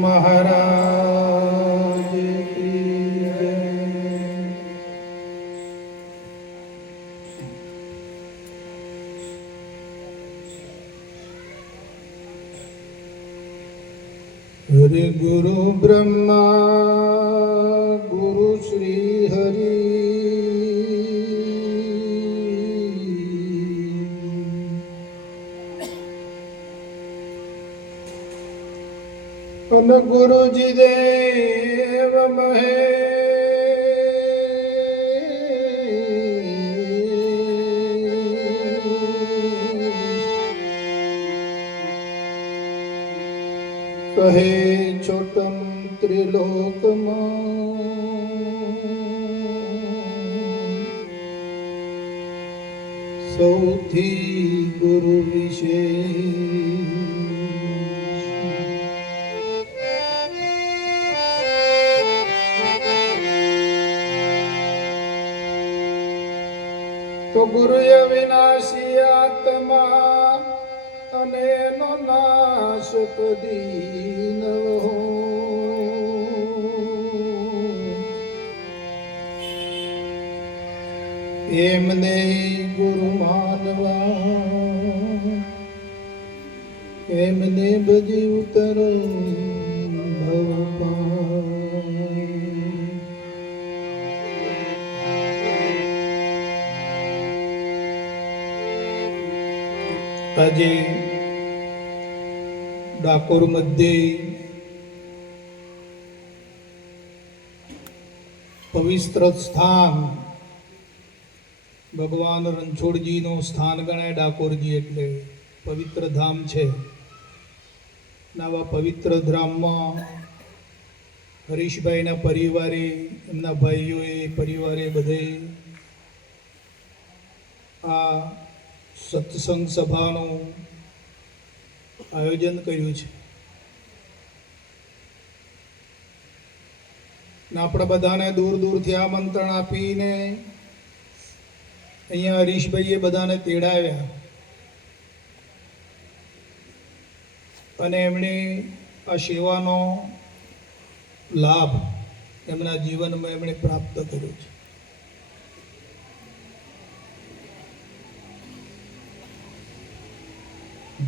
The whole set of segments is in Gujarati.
महाराज की जय। हरि गुरु ब्रह्मा गुरु श्री हरि अन गुरु जी देव महेश कहे छोटम त्रिलोक सौथी गुरु विशेष। तो गुरु विनाशी आत्मा अने नो नाश कदी न हो। एमने गुरु मानवा एमने बजी उतरो भवपा। આજે ડાકોર મધ્યે પવિત્ર સ્થાન ભગવાન રણછોડજીનું સ્થાન ગણાય. ડાકોરજી એટલે પવિત્ર ધામ છે. આવા પવિત્ર ધામમાં હરીશભાઈના પરિવારે, એમના ભાઈઓએ, પરિવારે બધે આ સત્સંગ સભાનું આયોજન કર્યું છે. આપણે બધાને દૂર દૂરથી આમંત્રણ આપીને અહીંયા હરીશભાઈએ બધાને તેડાવ્યા અને એમણે આ સેવાનો લાભ એમના જીવનમાં એમણે પ્રાપ્ત કર્યો છે.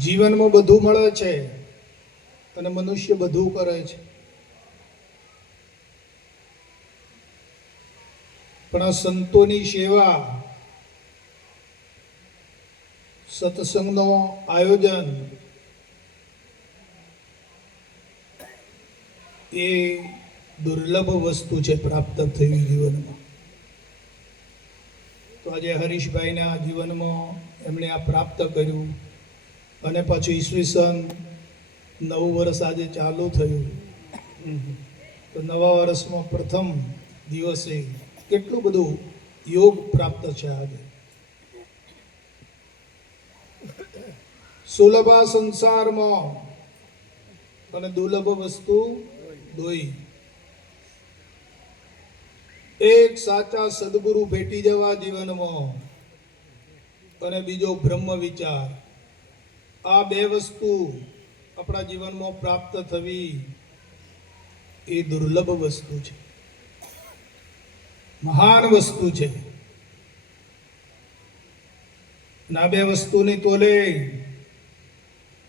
જીવનમાં બધું મળે છે અને મનુષ્ય બધું કરે છે, પણ આ સંતોની સેવા, સત્સંગનો આયોજન એ દુર્લભ વસ્તુ છે પ્રાપ્ત થવી જીવનમાં. તો આજે હરીશભાઈના જીવનમાં એમણે આ પ્રાપ્ત કર્યું અને પછી ઈસવીસન 9 વર્ષ આજે ચાલુ થયું. તો નવા વર્ષમાં પ્રથમ દિવસે કેટલું બધું યોગ પ્રાપ્ત છે. આજે સુલભા સંસારમાં અને દુર્લભ વસ્તુ દોઈ. એક સાચા સદગુરુ ભેટી જવા જીવનમાં અને બીજો બ્રહ્મ વિચાર, આ બે વસ્તુ આપણા જીવનમાં પ્રાપ્ત થવી એ દુર્લભ વસ્તુ છે, મહાન વસ્તુ છે. આ બે વસ્તુની તોલે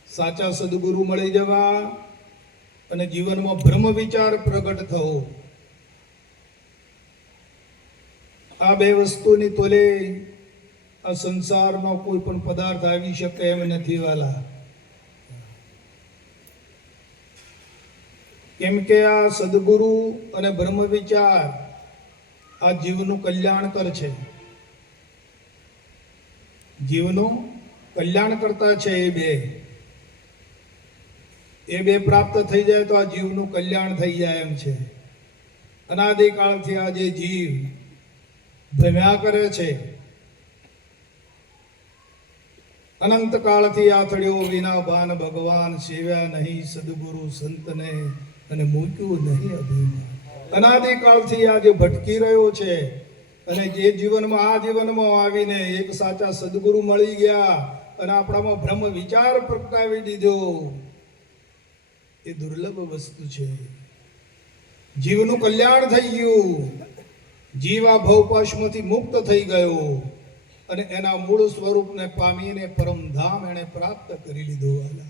સાચા સદગુરુ મળી જવા અને જીવનમાં બ્રહ્મ વિચાર પ્રગટ થવો, આ બે વસ્તુની તોલે આ સંસારનો કોઈ પણ પદાર્થ આવી શકે એમ નથી વાલા. કેમ કે આ સદગુરુ અને બ્રહ્મ વિચાર આ જીવનું કલ્યાણકર છે, જીવનું કલ્યાણ કરતા છે. એ બે પ્રાપ્ત થઈ જાય તો આ જીવનું કલ્યાણ થઈ જાય એમ છે. અનાદિકાળથી આ જે જીવ ભમ્યા કરે છે, અનંત કાળથી આથડ્યો વિના ભાન ભગવાન સેવ્યા નહીં સદગુરુ સંતને અને મૂક્યું નહીં અભિમાન. અનાદિકાળથી આ જે ભટકી રહ્યો છે અને જે જીવનમાં આ જીવનમાં આવીને એક સાચા સદગુરુ મળી ગયા અને આપણામાં બ્રહ્મ વિચાર પ્રગટાવી દીધો એ દુર્લભ વસ્તુ છે. જીવનું કલ્યાણ થઈ ગયું, જીવ આ ભવપાશમાંથી મુક્ત થઈ ગયો અને એના મૂળ સ્વરૂપને પામીને પરમધામ એણે પ્રાપ્ત કરી લીધું.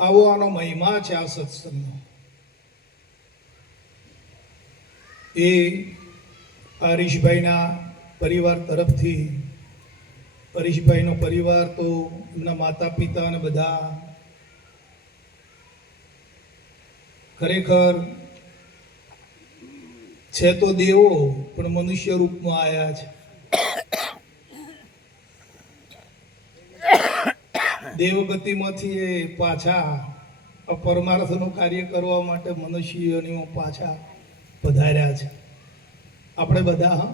આવો આનો મહિમા છે આ સત્સંગનો. એ હરીશભાઈના પરિવાર તરફથી, હરીશભાઈનો પરિવાર તો એમના માતા પિતા અને બધા ખરેખર છે તો દેવો પણ મનુષ્ય રૂપમાં આવ્યા છે. દેવગતિમાંથી એ પાછા પરમાર્થનું કાર્ય કરવા માટે મનુષ્યોની પાછા પધાર્યા છે. આપણે બધા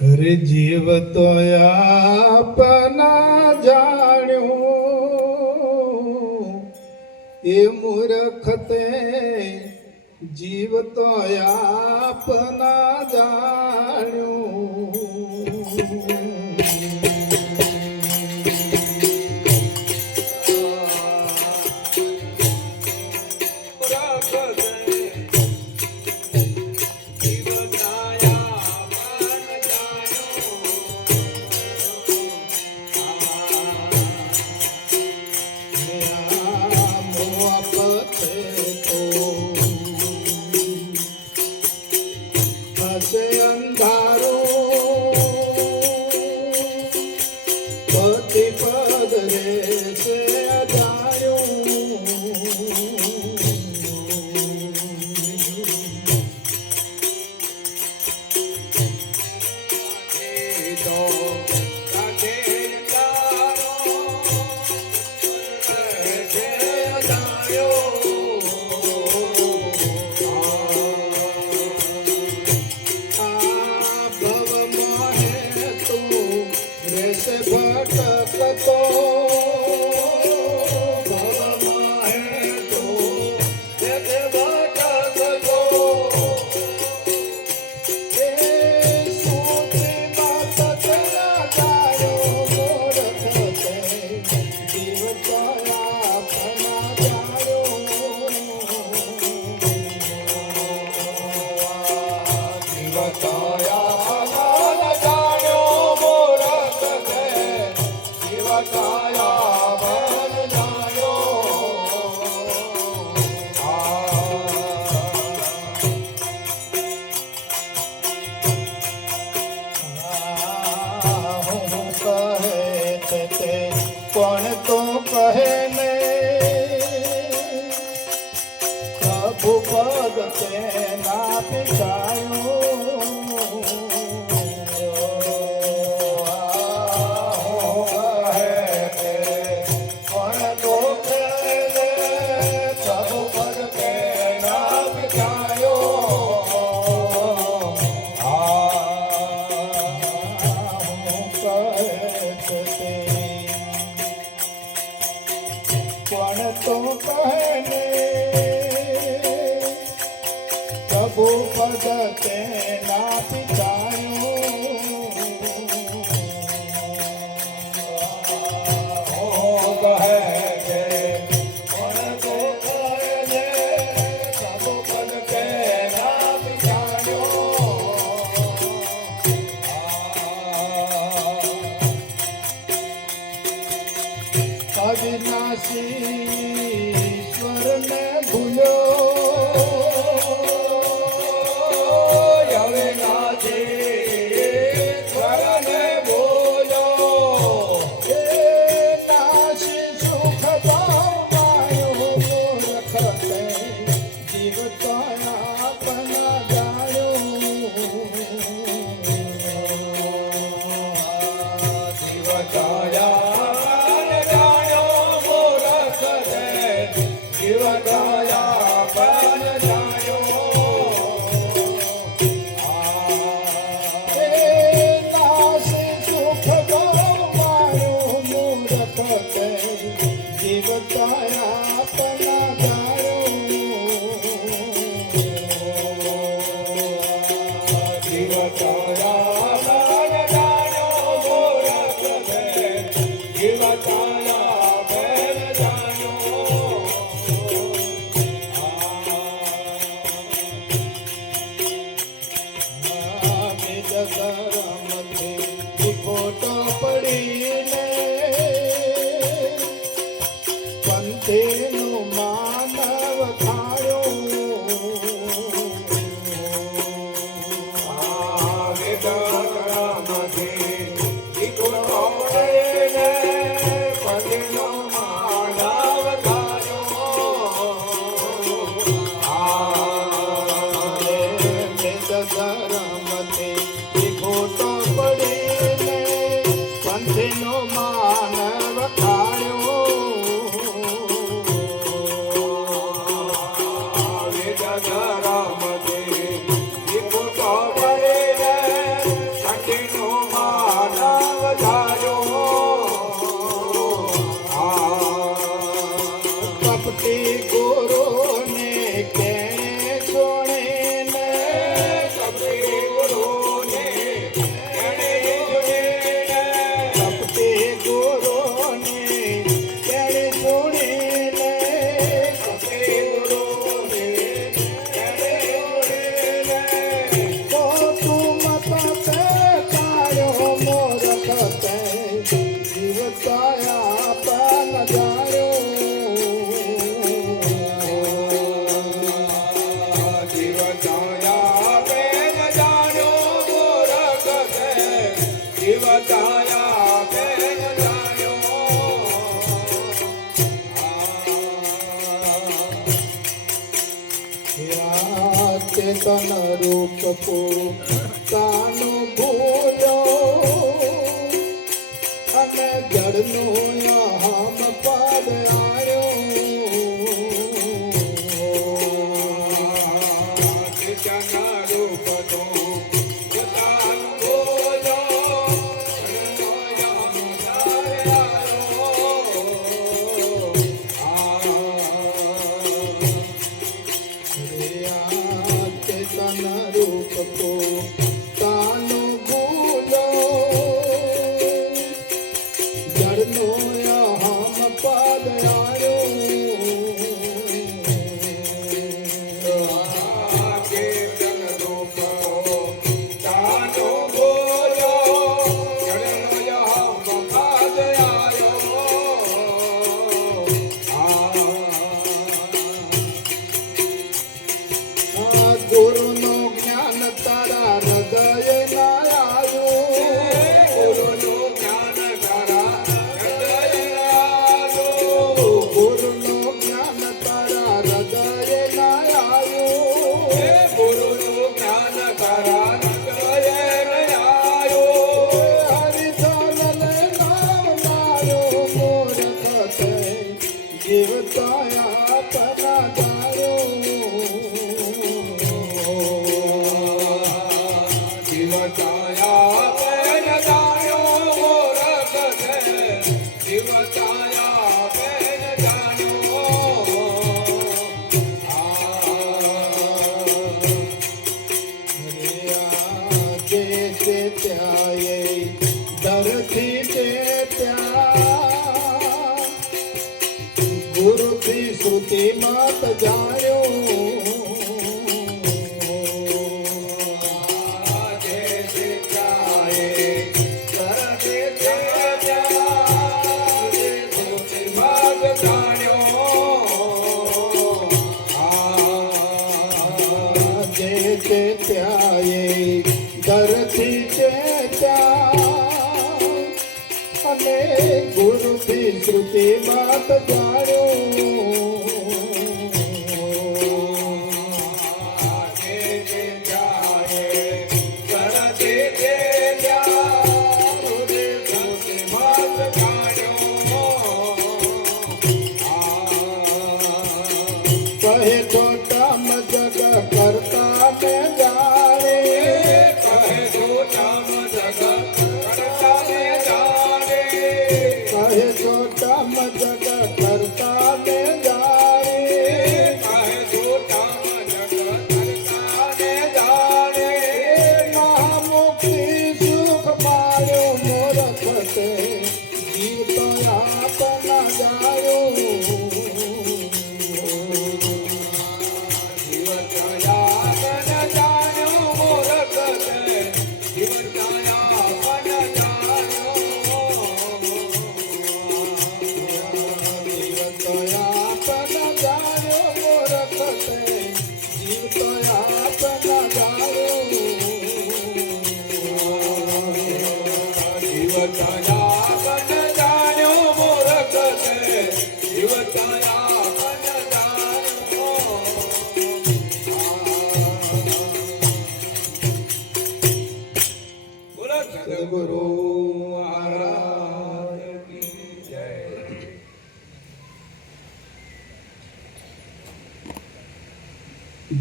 અરે જીવ તો આપના જાણ્યો એ મૂર્ખ તે જીવ તો આપના જાણ્યો. કોણ તો કહે ને પ્રભુ પદ તેના પિતાયો. તો કહને પ્રભુ પદ તેના પિતાયો. અવિનાશીશ્વરને ભૂલ્યો અવિનાશીશ્વરને ભૂલ્યો એ નાશી સુખ પાયો મૂર્ખતે જીવ તયા આપના જાણ્યો. જીવ તયા તન રૂપ પોતાનું ભૂલો અને જળનું હમ પદ આવ્યો રૂપ તો શ્રુતિ મત જાણ્યો ધરતી અને ગુરુથી શ્રુતિ મત જાણ્યો જગ કરતા સદગુરુ મહારાજ કી જય.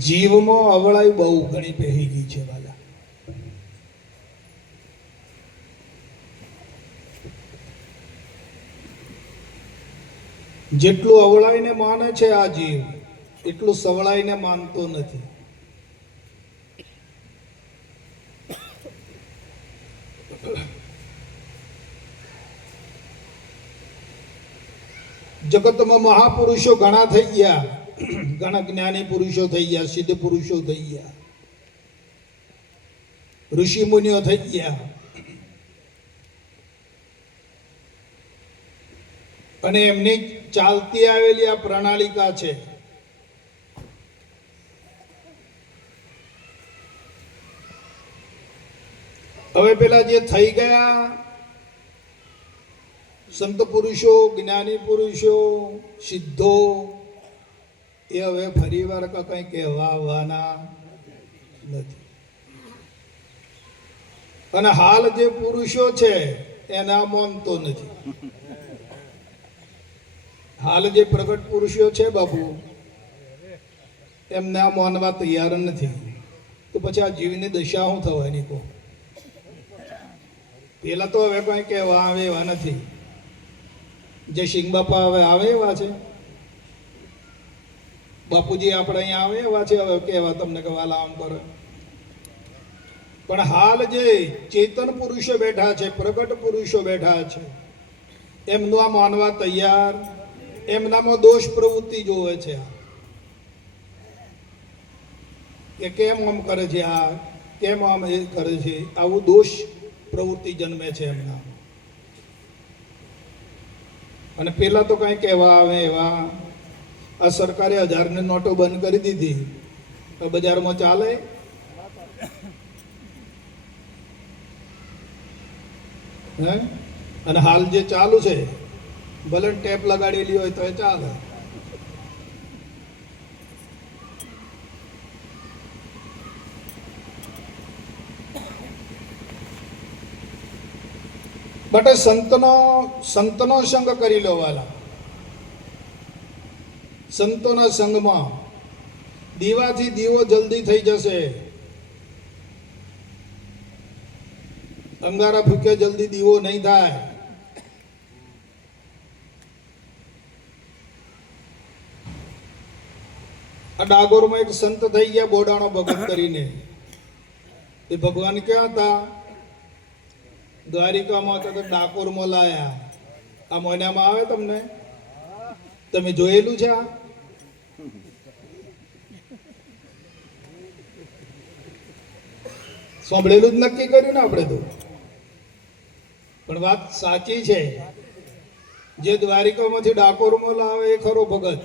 જીવમાં અવળાઈ બહુ ઘણી પહેરી ગઈ છે વાલા. જેટલું અવળાઈને માને છે આ જીવ, એટલું સવળાઈને માનતો નથી. જગતમાં મહાપુરુષો ઘણા થઈ ગયા, ઘણા જ્ઞાની પુરુષો થઈ ગયા, સિદ્ધ પુરુષો થઈ ગયા, ઋષિ મુનિઓ થઈ ગયા, અને એમની ચાલતી આવેલી આ પ્રણાલિકા છે. હવે પેલા જે થઈ ગયા સંત પુરુષો, જ્ઞાની પુરુષો, સિદ્ધો, એ હવે ફરી વાર કઈ કહેવા આવવાના નથી. અને હાલ જે પુરુષો છે એના માનતો નથી. હાલ જે પ્રગટ પુરુષો છે બાપુ, એમના માનવા તૈયાર નથી. તો પછી આ જીવની દશા શું થવાની કહો? પેલા તો હવે કઈ કહેવા આવે એવા નથી. જે સિંહ બાપા હવે આવે એવા છે, બાપુજી આપણે અહીંયા આવે એવા છે હવે કહેવા તમને કે વાલા આમ કરે. પણ હાલ જે ચેતન પુરુષો બેઠા છે, પ્રગટ પુરુષો બેઠા છે, એમનું આ માનવા તૈયાર, એમનામાં દોષ પ્રવૃત્તિ જોવે છે. કે કેમ આમ કરે છે, આ કેમ આમ એ કરે છે, આવું દોષ પ્રવૃત્તિ જન્મે છે એમના. અને પેલા તો કઈ કહેવા આવે એવા. આ સરકારે 1000ની નોટો બંધ કરી દીધી, બજારમાં ચાલે. હે? અને હાલ જે ચાલુ છે, ભલે ટેપ લગાડેલી હોય તો એ ચાલે. બટ સંતનો સંગ કરી લો વાલા. સંતોના સંગમાં દીવાથી દીવો જલ્દી થઈ જશે. અંગારા ફૂકે જલ્દી દીવો નહીં થાય. આ ડાકોરમાં એક સંત થઈ ગયા બોડાણો ભગત કરીને. એ ભગવાન ક્યાં હતા? દ્વારિકામાં હતા, તો ડાકોરમાં લાયા. આ મોયનામાં આવે તમને? તમે જોયેલું છે? આ સાંભળેલું જ નક્કી કર્યું ને આપણે તો. પણ વાત સાચી છે. જે દ્વારિકામાંથી ડાકોરમાં લાવે એ ખરો ભગત,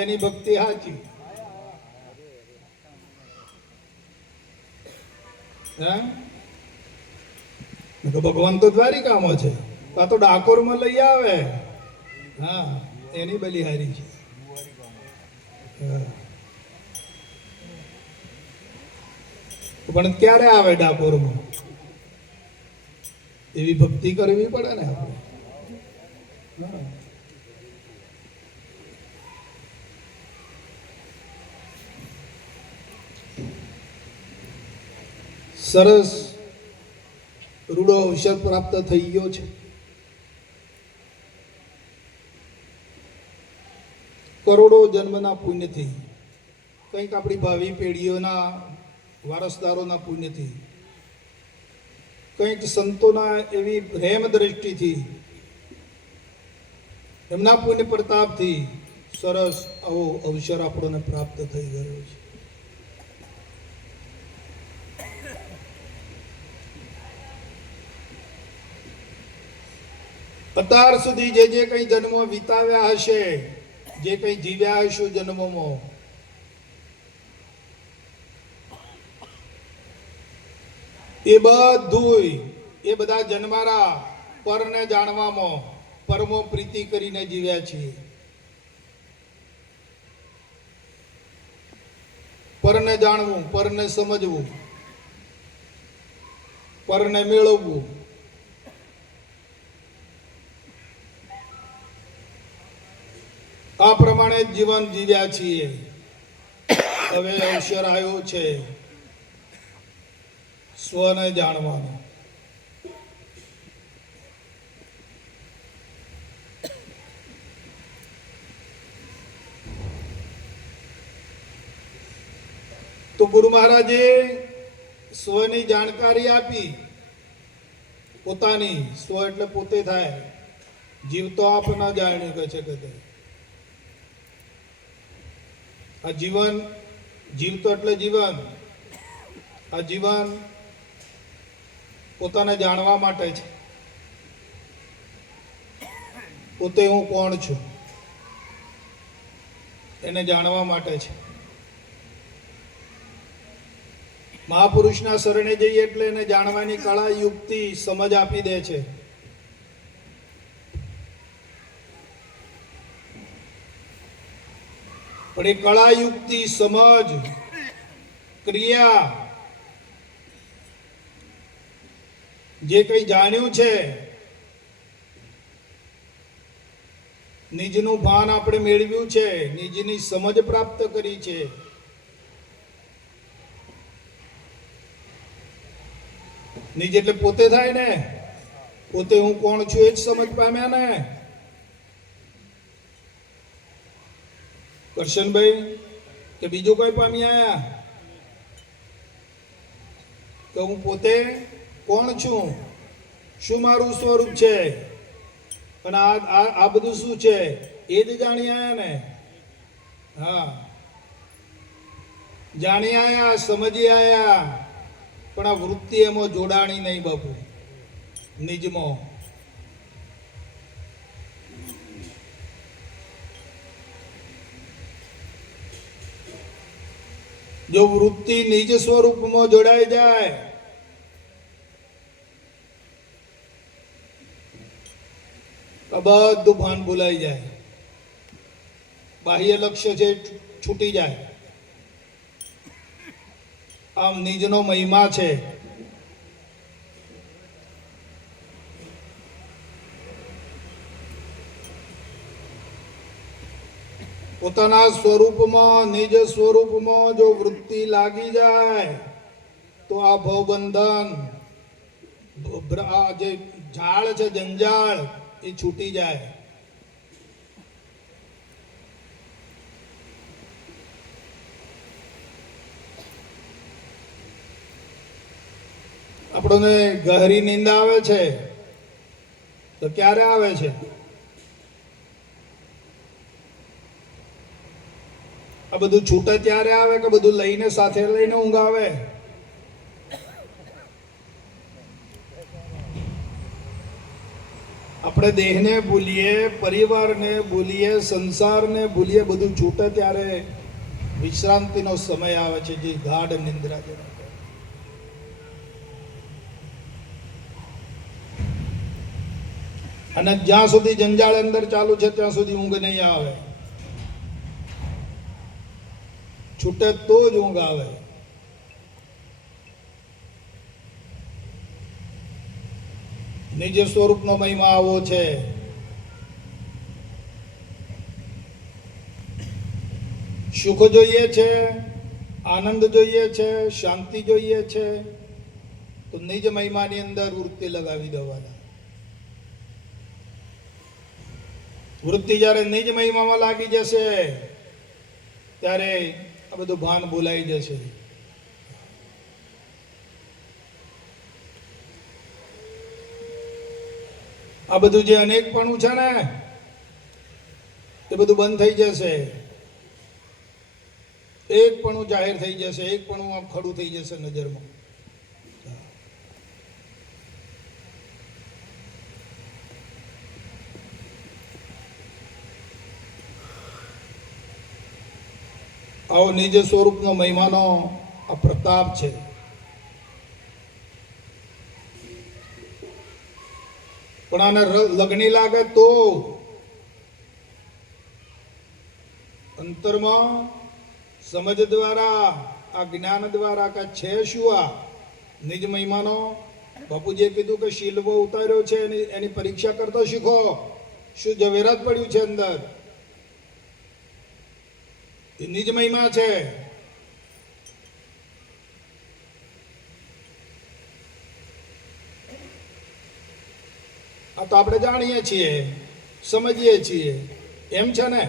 એની ભક્તિ સાચી. ભગવાન તો દ્વારિકામાં છે, આ તો ડાકોરમાં લઈ આવે. હા, એની બલિહારી છે. પણ ક્યારે આવે ડાકોરમાં? એવી ભક્તિ કરવી પડે ને આપણે. સરસ રૂડો અવસર પ્રાપ્ત થઈ ગયો છે. કરોડો જન્મના પુણ્યથી, કંઈક આપણી ભાવિ પેઢીઓના વારસદારોના પુણ્યથી, કંઈક સંતોના એવી પ્રેમ દ્રષ્ટિથી, એમના પુણ્ય પ્રતાપથી સરસ આવો અવસર આપણને પ્રાપ્ત થઈ ગયો છે. અત્યાર સુધી જે જે કંઈ જન્મો વિતાવ્યા હશે, જે કંઈ જીવ્યા હશું જન્મોમાં, એ બધું, એ બધા જન્મારા પરને જાણવામાં પરમો પ્રીતિ કરીને જીવ્યા છીએ. પરને જાણવું, પરને સમજવું, પરને મેળવવું, આ પ્રમાણે જીવન જીવ્યા છીએ. હવે અવસર આવ્યો છે સ્વને જાણવાનો. તો ગુરુ મહારાજે સ્વની જાણકારી આપી. પોતાની સ્વ એટલે પોતે થાય. જીવ તો આપ ના જાણ્યું કે છે કદે. આ જીવન, જીવ તો એટલે જીવન. આ જીવન પોતાને જાણવા માટે છે. પોતે હું કોણ છું એને જાણવા માટે છે. મહાપુરુષના શરણે જઈએ એટલે એને જાણવાની કળા, યુક્તિ, સમજ આપી દે છે. પણ એ કળા, યુક્તિ, સમજ, ક્રિયા જે કંઈ જાણ્યું છે, નિજનું ભાન આપણે મેળવ્યું છે, નિજની સમજ પ્રાપ્ત કરી છે, નિજ એટલે પોતે થાય ને. પોતે હું કોણ છું એ જ સમજ પામ્યા ને. કરશનભાઈ કે બીજું કોઈ પામી આયા? તો હું પોતે કોણ છું, શું મારું સ્વરૂપ છે, અને આ બધું શું છે એ જ જાણી આયા ને. હા, જાણી આયા, સમજી આયા, પણ આ વૃત્તિ એમાં જોડાણી નહીં બાપુ. નિજમાં જો વૃત્તિ નિજ સ્વરૂપમાં જોડાઈ જાય તો બધું ભાન ભૂલાઈ જાય. બાહ્ય લક્ષ્ય છે છૂટી જાય. આમ નિજનો મહિમા છે. પોતાના સ્વરૂપમાં, નિજ સ્વરૂપમાં જો વૃત્તિ લાગી જાય તો આ ભવબંધન, જે ઝાડ છે, જંજાળ, એ છૂટી જાય. આપણને ગહરી નીંદ આવે છે તો ક્યારે આવે છે? આ બધું છૂટે ત્યારે આવે કે બધું લઈને સાથે લઈને ઊંઘ આવે? આપણે દેહને ભૂલીએ, પરિવારને ભૂલીએ, સંસારને ભૂલીએ, બધું છૂટે ત્યારે વિશ્રાંતિનો સમય આવે છે, જે ગાઢ નિંદ્રા જેને. અને જ્યાં સુધી જંજાળ અંદર ચાલુ છે ત્યાં સુધી ઊંઘ નહીં આવે. છૂટે તો જ ઊંઘ આવે. નિજ સ્વરૂપનો મહિમા આવો છે. સુખ જોઈએ છે, આનંદ જોઈએ છે, શાંતિ જોઈએ છે, તો નિજ મહિમાની અંદર વૃત્તિ લગાવી દેવાના. વૃત્તિ જ્યારે નિજ મહિમામાં લાગી જશે ત્યારે આ બધું ભાન ભૂલાઈ જશે. આ બધું જે અનેકપણું છે ને એ બધું બંધ થઈ જશે. એકપણું જાહેર થઈ જશે, એકપણું આમ ખડું થઈ જશે નજરમાં. આવો નિજ સ્વરૂપનો મહિમાનો આ પ્રતાપ છે. પણ આને લગણી લાગે તો અંતરમાં સમજ દ્વારા, આ જ્ઞાન દ્વારા કે છે શું આ નિજ મહિમાનો. બાપુજીએ કીધું કે શીલવો ઉતાર્યો છે એની પરીક્ષા કરતા શીખો. શું ઝવેરાત પડ્યું છે અંદર? એ નિજ મહિમા છે. આ તો આપણે જાણીએ છીએ, સમજીએ છીએ, એમ છે ને?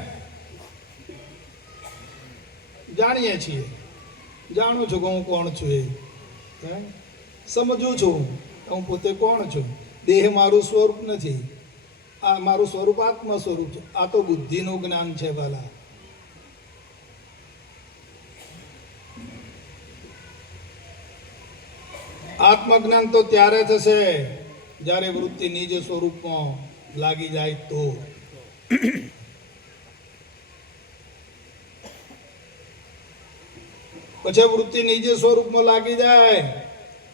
જાણીએ છીએ, જાણું છું કે હું કોણ છું, એ સમજું છું હું પોતે કોણ છું. દેહ મારું સ્વરૂપ નથી, આ મારું સ્વરૂપ આત્મ સ્વરૂપ છે. આ તો બુદ્ધિનું જ્ઞાન છે વાલા. આત્મજ્ઞાન તો ત્યારે થશે જ્યારે વૃત્તિ નિજ સ્વરૂપમાં લાગી જાય તો. પછી વૃત્તિ નિજ સ્વરૂપમાં લાગી જાય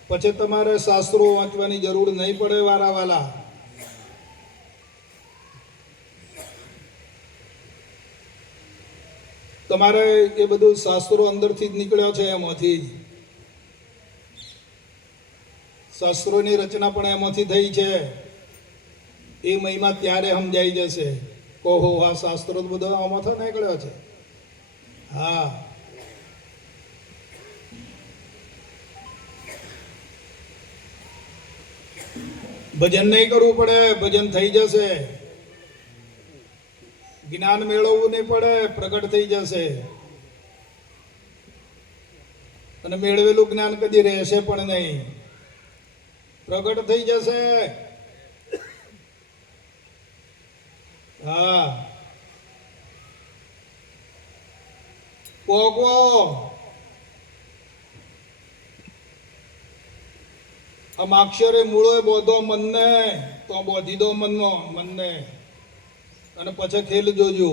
પછી તમારે શાસ્ત્રો વાંચવાની જરૂર નહીં પડે વાલા. તમારે એ બધું શાસ્ત્રો અંદરથી જ નીકળ્યો છે, એમાંથી જ. શાસ્ત્રોની રચના પણ એમાંથી થઈ છે. એ મહિમા ત્યારે સમજાઈ જશે. ઓહો, આ શાસ્ત્રો બધો આમાંથી નીકળ્યો છે. હા, ભજન નહીં કરવું પડે, ભજન થઈ જશે. જ્ઞાન મેળવવું નહીં પડે, પ્રગટ થઈ જશે. અને મેળવેલું જ્ઞાન કદી રહેશે પણ નહીં, પ્રગટ થઈ જશે. હા, પોગવો. આમ અક્ષરે મૂળો બોધો મનને, તો બોધી દો મનને, અને પછી ખેલ જોજો.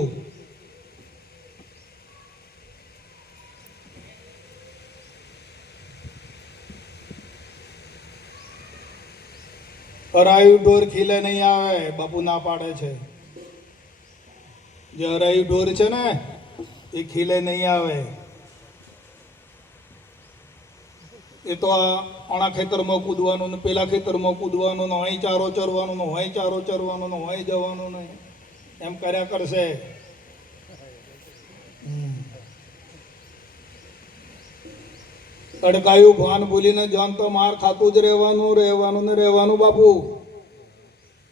હરાયું ઢોર ખીલે નહીં આવે, બાપુ ના પાડે છે. જે હરાયું ઢોર છે ને એ ખીલે નહીં આવે. એ તો આણા ખેતરમાં કૂદવાનું ને પેલા ખેતરમાં કૂદવાનું ને અહીં ચારો ચરવાનું ને અહીં ચારો ચરવાનું ને અહીં જવાનું ને એમ કર્યા કરશે. અડકાયું ભાન ભૂલીને જાન તો માર ખાતું જ રહેવાનું ને રહેવાનું બાપુ.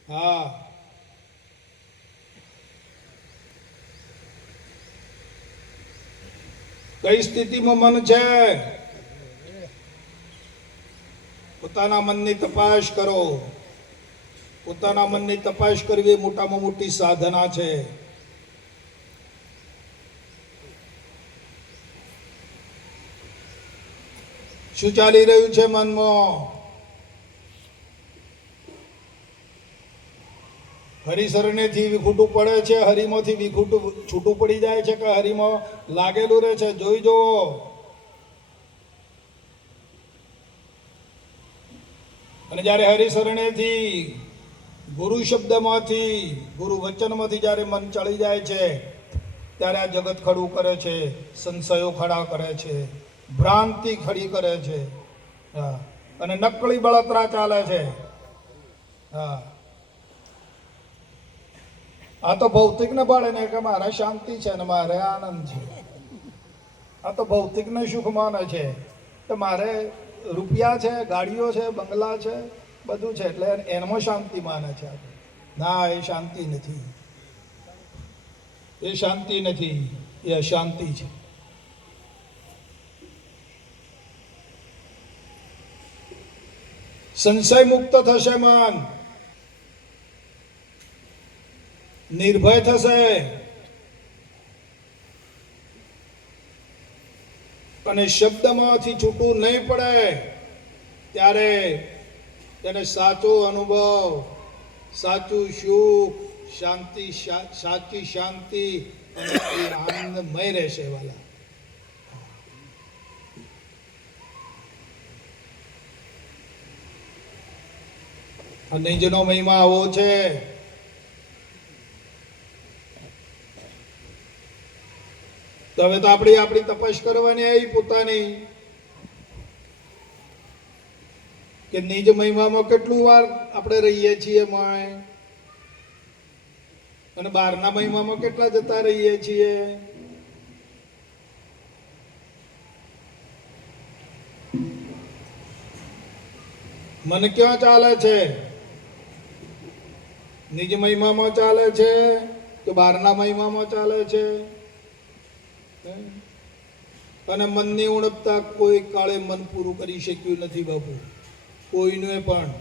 હા, કઈ સ્થિતિમાં મન છે? પોતાના મનની તપાસ કરો. પોતાના મનની તપાસ કરવી મોટામાં મોટી સાધના છે. શું ચાલી રહ્યું છે મનમાં? હરિશરણેથી વિખૂટું પડે છે, હરિમાંથી વિખૂટું છૂટું પડી જાય છે કે હરિમાં લાગેલું રહે છે? જોઈ જુઓ. અને જ્યારે હરિશરણેથી ગુરુ શબ્દમાંથી, ગુરુ વચનમાંથી જ્યારે મન ચડી જાય છે ત્યારે આ જગત ખડું કરે છે, સંશયો ખડા કરે છે, ભ્રાંતિ ખડી કરે છે. હા, અને નકળી બળતરા ચાલે છે. હા, આ તો ભૌતિક ને ભાડે ને કે મારે શાંતિ છે ને મારે આનંદ છે. આ તો ભૌતિક ને સુખ માને છે કે મારે રૂપિયા છે, ગાડીઓ છે, બંગલા છે, બધું છે એટલે એમાં શાંતિ માને છે. ના, એ શાંતિ નથી. એ શાંતિ નથી, એ અશાંતિ છે. સંશય મુક્ત થશે મન, નિર્ભય થશે. અને શબ્દમાંથી છૂટું નહીં પડે ત્યારે તેને સાચો અનુભવ, સાચું સુખ, શાંતિ, સાચી શાંતિ અને આનંદમય રહેશે વાલા. આ નિજનો મહિમા આવો છે. તો હવે તો આપણી તપાસ કરવાની આવી પોતાની કે નિજ મહિમામાં કેટલું વાર આપણે રહીએ છીએ અને બહારના મહિમામાં કેટલા જતા રહીએ છીએ. મને ક્યાં ચાલે છે? નિજ મહિમામાં ચાલે છે કે બહારના મહિમામાં ચાલે છે? અને મનની ઉણપતા કોઈ કાળે મન પૂરું કરી શક્યું નથી બાપુ, કોઈનું પણ.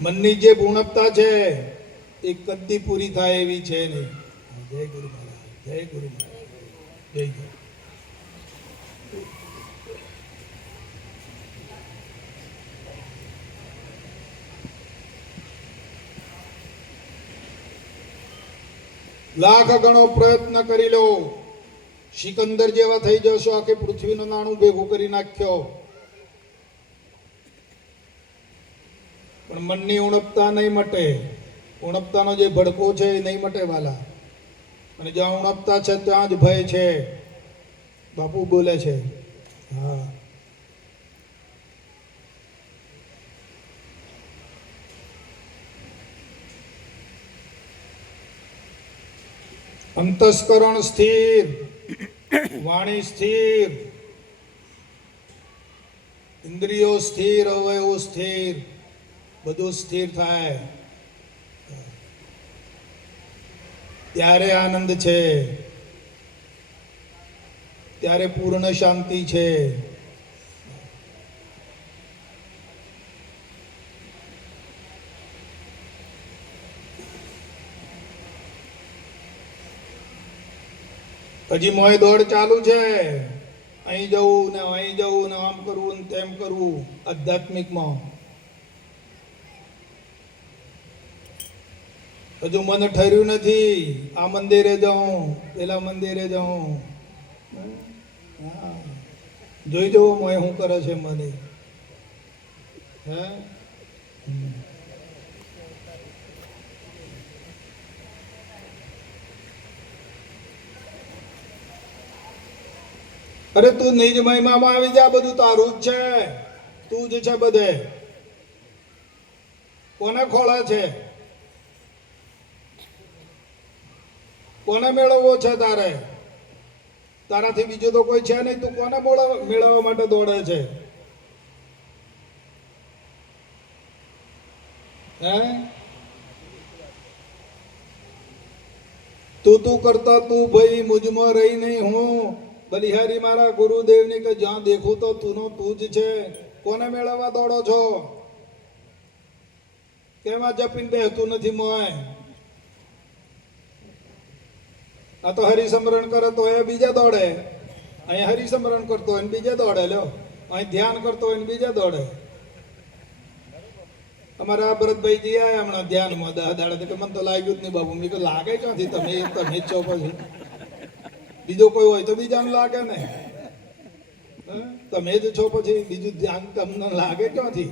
મનની જે ઉણપતા છે એ કદી પૂરી થાય એવી છે નહીં. જય ગુરુ મહારાજ, જય ગુરુ મહારાજ, જય ગુરુ. લાખ ગણો પ્રયત્ન કરી લો, સિકંદર જેવા થઈ જશો, આખી પૃથ્વીનું નાણું ભેગું કરી નાખ્યો, પણ મનની ઉણપતા નહીં મટે. ઉણપતાનો જે ભડકો છે એ નહીં મટે વાલા. અને જ્યાં ઉણપતા છે ત્યાં જ ભય છે. બાપુ બોલે છે. હા, અંતસ્કરણ સ્થિર, વાણી સ્થિર, ઇન્દ્રિયો સ્થિર, અવયવો સ્થિર, બધું સ્થિર થાય ત્યારે આનંદ છે, ત્યારે પૂર્ણ શાંતિ છે. હજી મોય દોડ ચાલુ છે. અહીં જવું ને અહીં જવું ને આમ કરવું ને તેમ કરવું. આધ્યાત્મિકમાં હજુ મને ઠર્યું નથી આ મંદિરે જાઉં, પેલા મંદિરે જાઉં. જોઈ જવો મોય શું કરે છે મને. હે, અરે તું નિજ મહિમામાં આવી જા, બધું તારું જ છે, તું જ છે બધે. કોને ખોળે છે? કોને મેળવવો છે તારે? તારાથી બીજું તો કોઈ છે નહીં. તું કોને મેળવવા માટે દોડે છે? હે, તું કરતા તું ભાઈ મુજમાં રહી નહીં હું. બલિહારી મારા ગુરુદેવની કે જ્યાં દેખું તો તું જ છે. કોને મેળવવા દોડો છો? કેમાં જપીને બેહતું નથી મોય? આ તો હરિસમરણ કરે તો એ બીજા દોડે. અહીં હરિસમરણ કરતો હોય ને બીજા દોડે. લ્યો, અહીં ધ્યાન કરતો હોય ને બીજા દોડે. અમારા ભરતભાઈ જી આયા હમણાં ધ્યાનમાં 10 દાડા કે મને તો લાગ્યું જ નહીં બાબુ. મેં કહ્યું લાગે ક્યાંથી? તમે જ છો પછી. બીજો કોઈ હોય તો બીજાને લાગે ને. તમે જ છો પછી બીજું ધ્યાન તમને લાગે ક્યાંથી?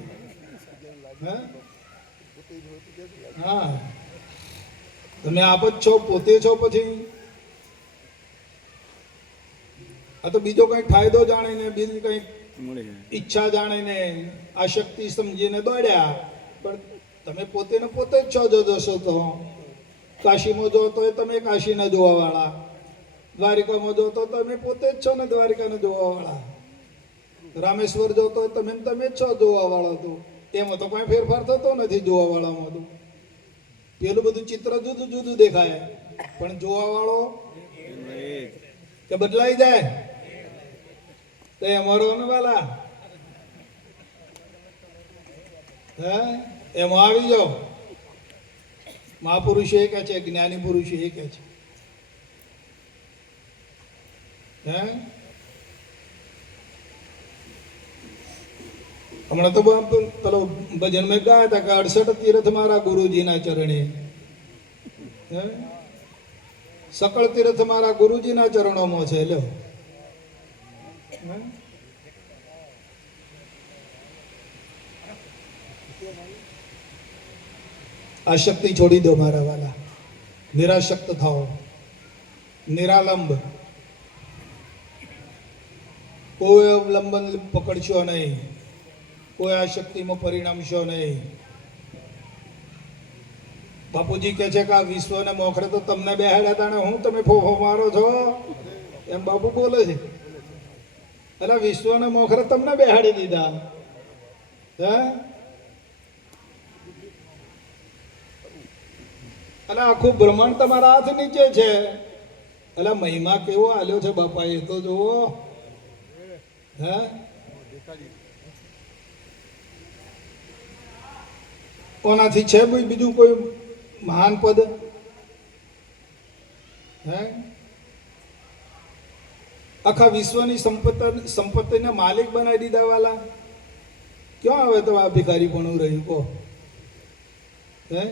હા, તમે આપ જ છો, પોતે છો પછી. આ તો બીજો કઈક ફાયદો જાણીને, બીજી કઈક ઈચ્છા જાણીને, આશક્તિ સમજીને દોડ્યા. પણ તમે પોતે ને પોતે જ છો. જો જશો તો કાશીમાં જો તો તમે કાશીને જોવા વાળા, દ્વારિકામાં જો તો તમે પોતે જ છો ને દ્વારિકાને જોવા વાળા, રામેશ્વર જો તો તમે જ છો જોવા વાળા. તો એમાં તો કોઈ ફેરફાર થતો નથી. જોવા વાળામાં તો પેલું બધું ચિત્ર જુદું જુદું દેખાય, પણ જોવા વાળો કે બદલાઈ જાય. તો અમારો ને વાલા હે, એમાં આવી જાઓ. મહાપુરુષો એ કહે છે, જ્ઞાની પુરુષો એ કહે છે. હે, હમણાં તો પેલો ભજન મેં ગાયા હતા કે 68 તીર્થ મારા ગુરુજીના ચરણે. હે, સકળ તીર્થ મારા ગુરુજીના ચરણોમાં છે. લ્યો, આ શક્તિ છોડી દો મારા વાલા, નિરાશક્ત થાઓ, નિરાલંબ, કોઈ અવલંબન પકડશો નહીં, કોઈ આ શક્તિમાં પરિણમશો નહીં. બાપુજી કહે છે કે આ વિશ્વને મોખરે તો તમને બેહાડ્યા હતા ને હું તમે ફોફો મારો છો, એમ બાપુ બોલે છે. એટલે વિશ્વને મોખરે તમને બેહાડી દીધા હે, એટલે આખું બ્રહ્માંડ તમારા હાથ નીચે છે. એટલે મહિમા કેવો આલ્યો છે બાપા, એ તો જુઓ હે. કોનાથી છે બીજું કોઈ મહાન પદ હે? આખા વિશ્વની સંપત્તિને માલિક બનાવી દીધા વાલા. ક્યાં હવે તો આ ભિખારી પણ રહ્યું કહો હે?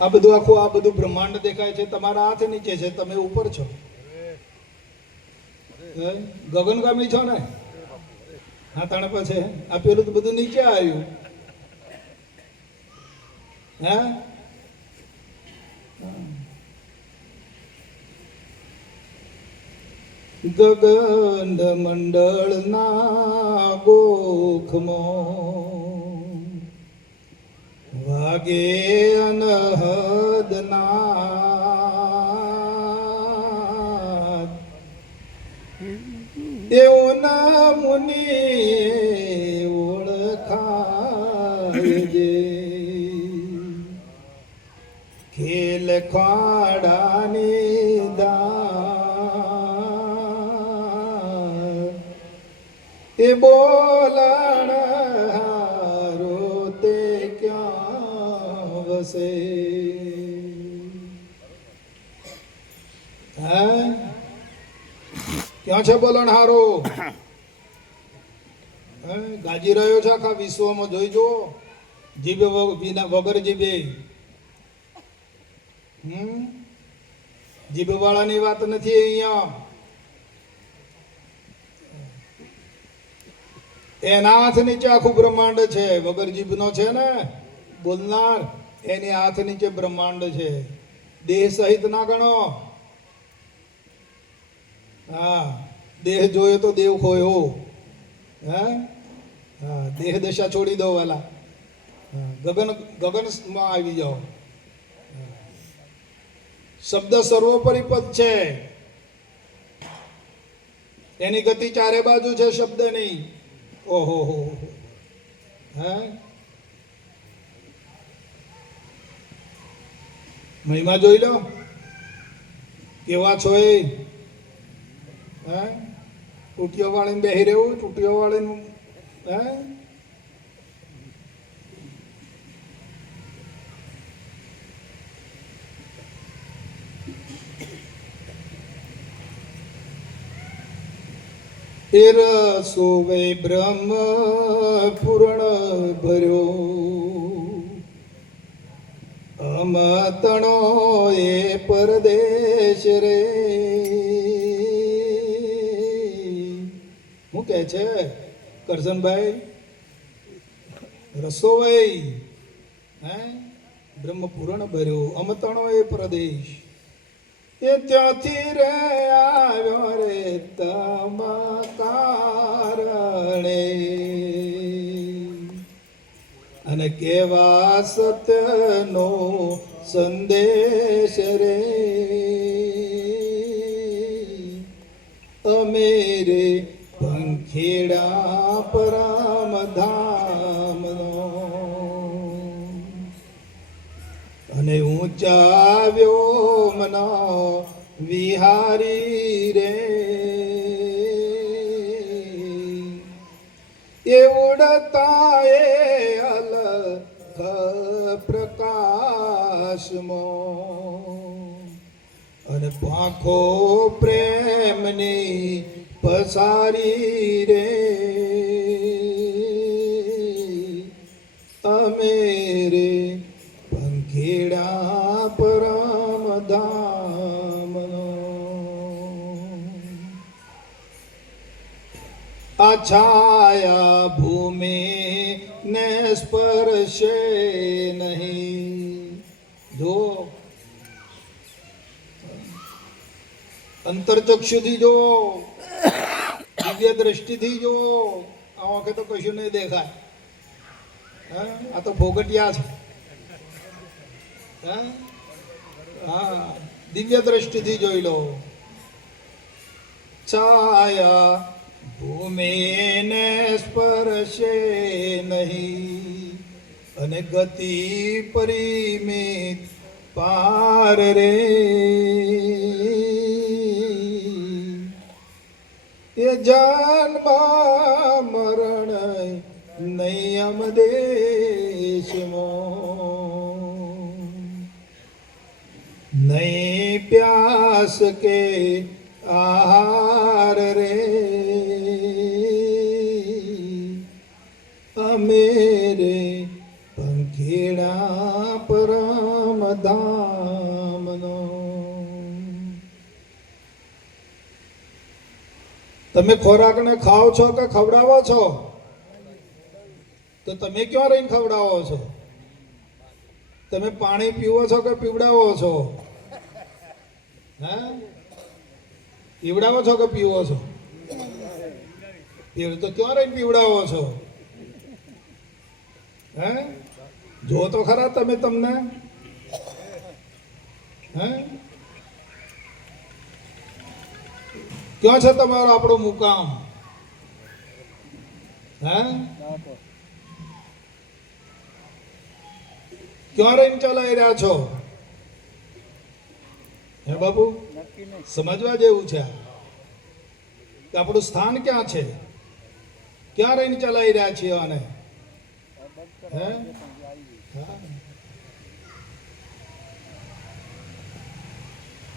આ બધું આખું આ બધું બ્રહ્માંડ દેખાય છે તમારા હાથ નીચે છે, તમે ઉપર છો, ગગનગામી છો ને. હા તાણે પછી આ પેલું તો બધું નીચે આવ્યું હે. ગગન મંડળના ગોખમાં વાગે અનહદનાદ, એવું ના મુનિ ઓળખાય જે ખેલ ખાડાની દા, એ બોલાણ હારો તે ક્યાં વસે હે? ક્યાં છે બોલણ હારો? ગાજી રહ્યો છે આખા વિશ્વમાં, જોઈ જુઓ. જીભે વગર જીભે જીભ વાળાની વાત નથી અહીંયા. એના હાથ નીચે આખું બ્રહ્માંડ છે. વગર જીભનો છે ને બોલનાર, એની હાથ નીચે બ્રહ્માંડ છે. દેહ સહિત ના ગણો. હા, દેહ જોયો તો દેવ ખોયો હે. હા, દેહ દશા છોડી દો વાલા, ગગનમાં આવી જાઓ. શબ્દ સર્વોપરી પદ છે, એની ગતિ ચારે બાજુ છે શબ્દની. ઓહો હો હે. મહિમા જોઈ લો કેવા છો એ હે. ટૂટીઓ વાળીને બેહી રહેવું, ટૂટીઓ વાળીને હે. એ રસો વે બ્રહ્મ પૂર્ણ ભર્યો, અમતણો એ પરદેશ રે. શું કે છે કરજનભાઈ? રસોઈ હે બ્રહ્મ પૂર્ણ ભર્યો, અમતણો એ પ્રદેશ. એ ત્યાંથી રે આવ્યો રે તમ કારણે, અને કેવા સત્યનો સંદેશ રે. અમે રે પંખેડા પરમધામનો, અને ઊંચા વ્યોમના વિહારી રે. એ ઉડતા એ અલખ પ્રકાશમાં, અને પાંખો પ્રેમની પસારી રે. અમે રે પંખેડા પરમધામનો. છાયા ભૂમિ ને સ્પર્શે નહીં. જો અંતરચક્ષુથી જો, દિવ્ય દ્રષ્ટિથી જો, આ વખતે તો કશું નહીં દેખાય. આ તો ફોગટિયા છે. હા, દિવ્ય દ્રષ્ટિથી જોઈ લો. છાયા ભૂમિને સ્પર્શે નહીં અને ગતિ પરિમિત પાર રે. એ જન્મ મરણ નયમ દેશમાં નહીં પ્યાસ કે આહાર રે. અમે રે પંખીડા પરમ ધામનો. તમે ખોરાકને ખાઓ છો કે ખવડાવો છો? તો તમે ક્યાં રહીને ખવડાવો છો? તમે પાણી પીવો છો કે પીવડાવો છો? હે, પીવડાવો છો કે પીવો છો? તો ક્યાં રહીને પીવડાવો છો? હે, જો તો ખરા તમે તમને. હે, ક્યાં છે તમારો આપણો મુકામ? હે, ક્યાં રહીને ચલાવી રહ્યા છો? હે બાપુ, સમજવા જેવું છે કે આપણું સ્થાન ક્યાં છે, ક્યાં રહીને ચલાવી રહ્યા છીએ. અને હે,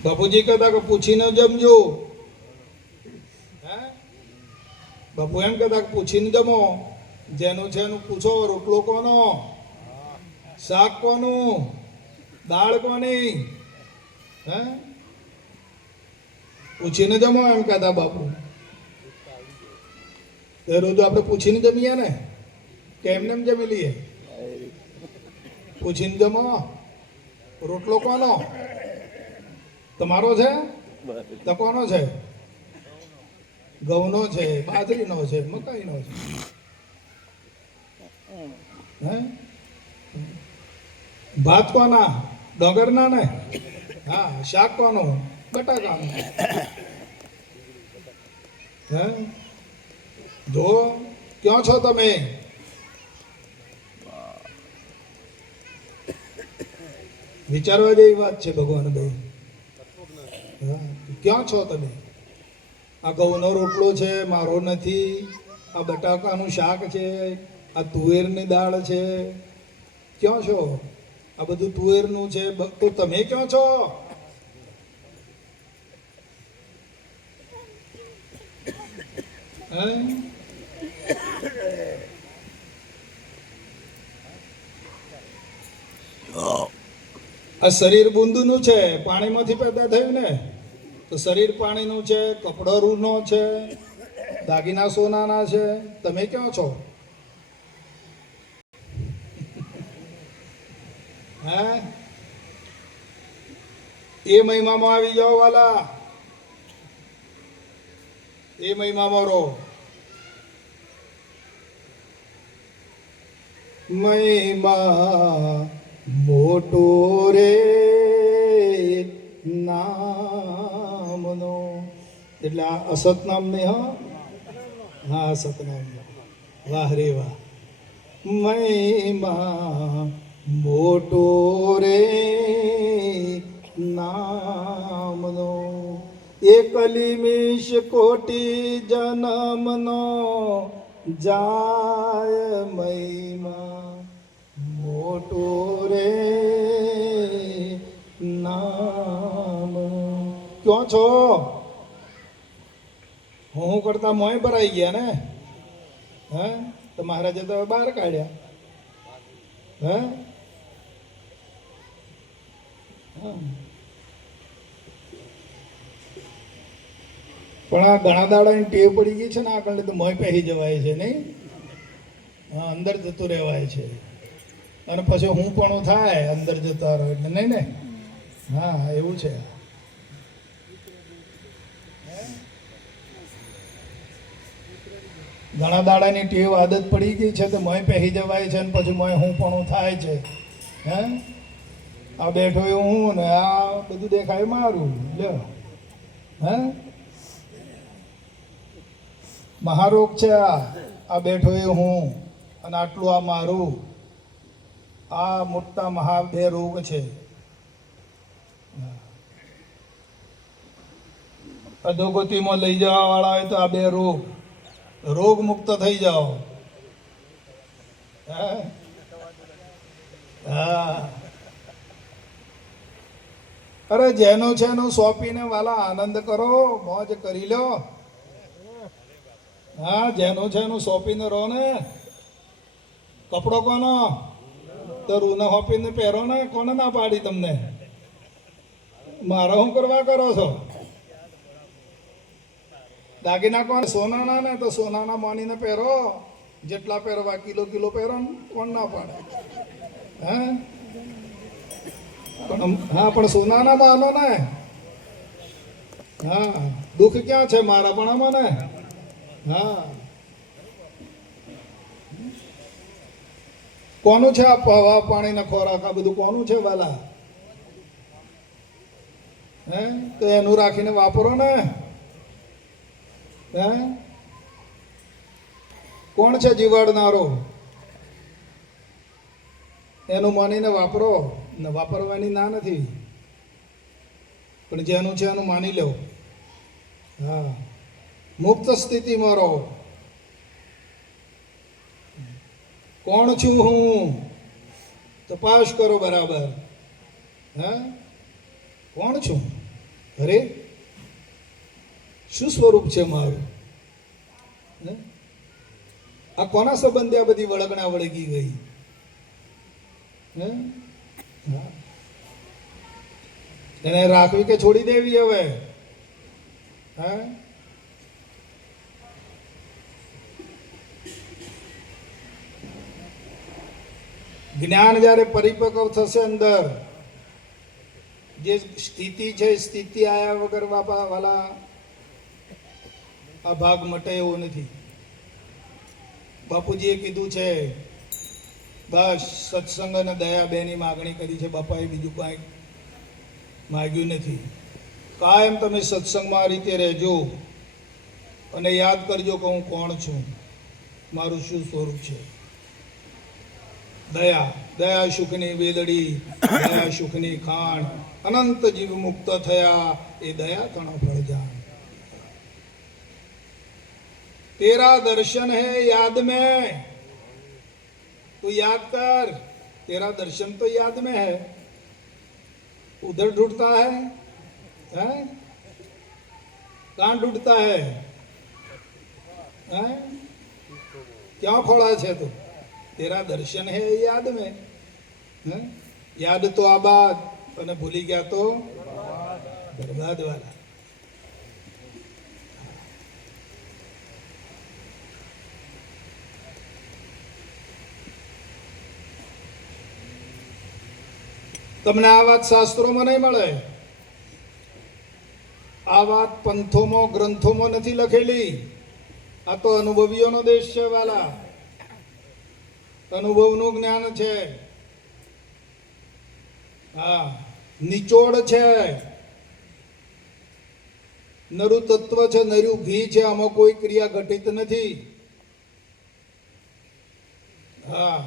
બાપુજી કહેતા કે પૂછીને જમજો. હે, બાપુ એમ કહેતા કે પૂછીને જમો. જેનું છે એનું પૂછો. રોટલો કોનો, શાક કોનું, દાળ કોની? હે, પૂછીને જમો એમ કહેતા બાપુ. એ રોજ આપણે પૂછીને જમીએ ને કે એમને એમ જમી લઈએ? પૂછીને જમો. રોટલો કોનો? તમારો છે? તો કોનો છે? ઘઉંનો છે, બાજરીનો છે, મકાઈનો છે? હે, ભાત કોના? ડોગરના ને? હા, શાક કોનું? બટાકાનું. હે, જો ક્યાં છો તમે? વિચારવા જેવી વાત છે ભગવાન ભાઈ. ક્યાં છો તમે? આ ઘઉંનો રોટલો છે, મારો નથી. આ બટાકાનું શાક છે, આ તુવેરની દાળ છે. ક્યાં છો? આ બધું તુવેરનું છે. તો તમે ક્યાં છો? આ શરીર બુંદનું છે, પાણીમાંથી પેદા થયું ને. તો શરીર પાણીનું છે, કપડો રૂનો છે, દાગીના સોનાના છે. તમે ક્યાં છો? હે, એ મહિમામાં આવી જાઓ વાલા. એ મહિમામાં રહો. મહિમા મોટો રે નામનો. એટલે આ અસત નામ નહીં. હા, અસત નામ. વાહ રે વાહ. મહિમા મોટો રે નામનો. એકલીમીશ કોટી જન્મનો જાય મહિમા મોટો રે નામ. ક્યાં છો? હું કરતા મોય ભરાઈ ગયા ને. હે, તો મહારાજે તો બહાર કાઢ્યા. હે, પણ આ ઘણા દાડાની ટેવ પડી ગઈ છે ને આગળ તો મોય પહેરી જવાય છે નહીં. હા, અંદર જતું રહેવાય છે અને પછી હું પણ થાય અંદર જતા રહો એટલે નહીં ને. હા, એવું છે. ઘણા દાડાની ટેવ આદત પડી ગઈ છે તો મોય પહેરી જવાય છે અને પછી મોય હું પણ થાય છે. હે, આ બેઠો એ હું ને આ બધું દેખાય મારું. લ્યો, હે, મહારોગ છે આ બેઠો એ હું અને આટલું આ મારું. આ મોટા મહા બે રોગ છે. અધોગતિમાં લઈ જવા વાળા હોય તો આ બે રોગ મુક્ત થઈ જાઓ. હા, અરે જેનો છે એનું સોંપીને વાલા આનંદ કરો, મોજ કરી લો. હા, જેનું છે એનું સોંપીને રહો ને. કપડો કોનો તો રૂને સોંપીને પહેરો ને. કોને ના પાડી તમને? મારો શું કરવા કરો છો? દાગીના કોણ? સોનાના ને તો સોનાના માનીને પહેરો. જેટલા પહેરવા કિલો પહેરો ને. કોણ ના પાડે? હે, પણ હા, પણ સોનાના માનો ને. હા, દુઃખ ક્યાં છે મારા પણ આમાં ને. હા, કોનું છે આ હવા પાણી ને ખોરાક? આ બધું કોનું છે વાલા? હે, તો એનું રાખીને વાપરો ને. હે, કોણ છે જીવાડનારો? એનું માનીને વાપરો ને. વાપરવાની ના નથી, પણ જેનું છે એનું માની લો. હા, મુક્ત સ્થિતિમાં રહો. કોણ છું હું? તપાસ કરો બરાબર. હે, કોણ છું? અરે, શું સ્વરૂપ છે મારું? આ કોના સંબંધે આ બધી વળગણા વળગી ગઈ? એને રાખવી કે છોડી દેવી હવે? હે, જ્ઞાન જ્યારે પરિપક્વ થશે અંદર, જે સ્થિતિ છે સ્થિતિ આયા વગર બાપા વાલા આ ભાગ મટે એવો નથી. બાપુજીએ કીધું છે બસ સત્સંગ અને દયા બેની માગણી કરી છે બાપાએ. બીજું કાંઈ માગ્યું નથી. કાયમ તમે સત્સંગમાં આ રીતે રહેજો અને યાદ કરજો કે હું કોણ છું, મારું શું સ્વરૂપ છે. દયા, દયા સુખની વેદડી, દયા સુખની ખાણ, અનંત જીવ મુક્ત થયા એ દયા કણ ફળ જાણ. तेरा दर्शन है याद में, तू याद कर. तेरा दर्शन तो याद में है, उधर ढूंढता है, हैं? कहाँ ढूंढता है? हैं? क्या खोड़ा है तू? तेरा दर्शन है याद में. हैं? याद तो आबाद અને ભૂલી ગયા તો બરબાદ વાલા. તમને આ વાત શાસ્ત્રોમાં નહીં મળે. આ વાત પંથોમાં ગ્રંથોમાં નથી લખેલી. આ તો અનુભવીઓનો દેશ છે વાલા. અનુભવનું જ્ઞાન છે. હા, નિચોડ છે, નરું તત્વ છે, નર્યું ઘી છે. આમાં કોઈ ક્રિયા ઘટિત નથી. હા,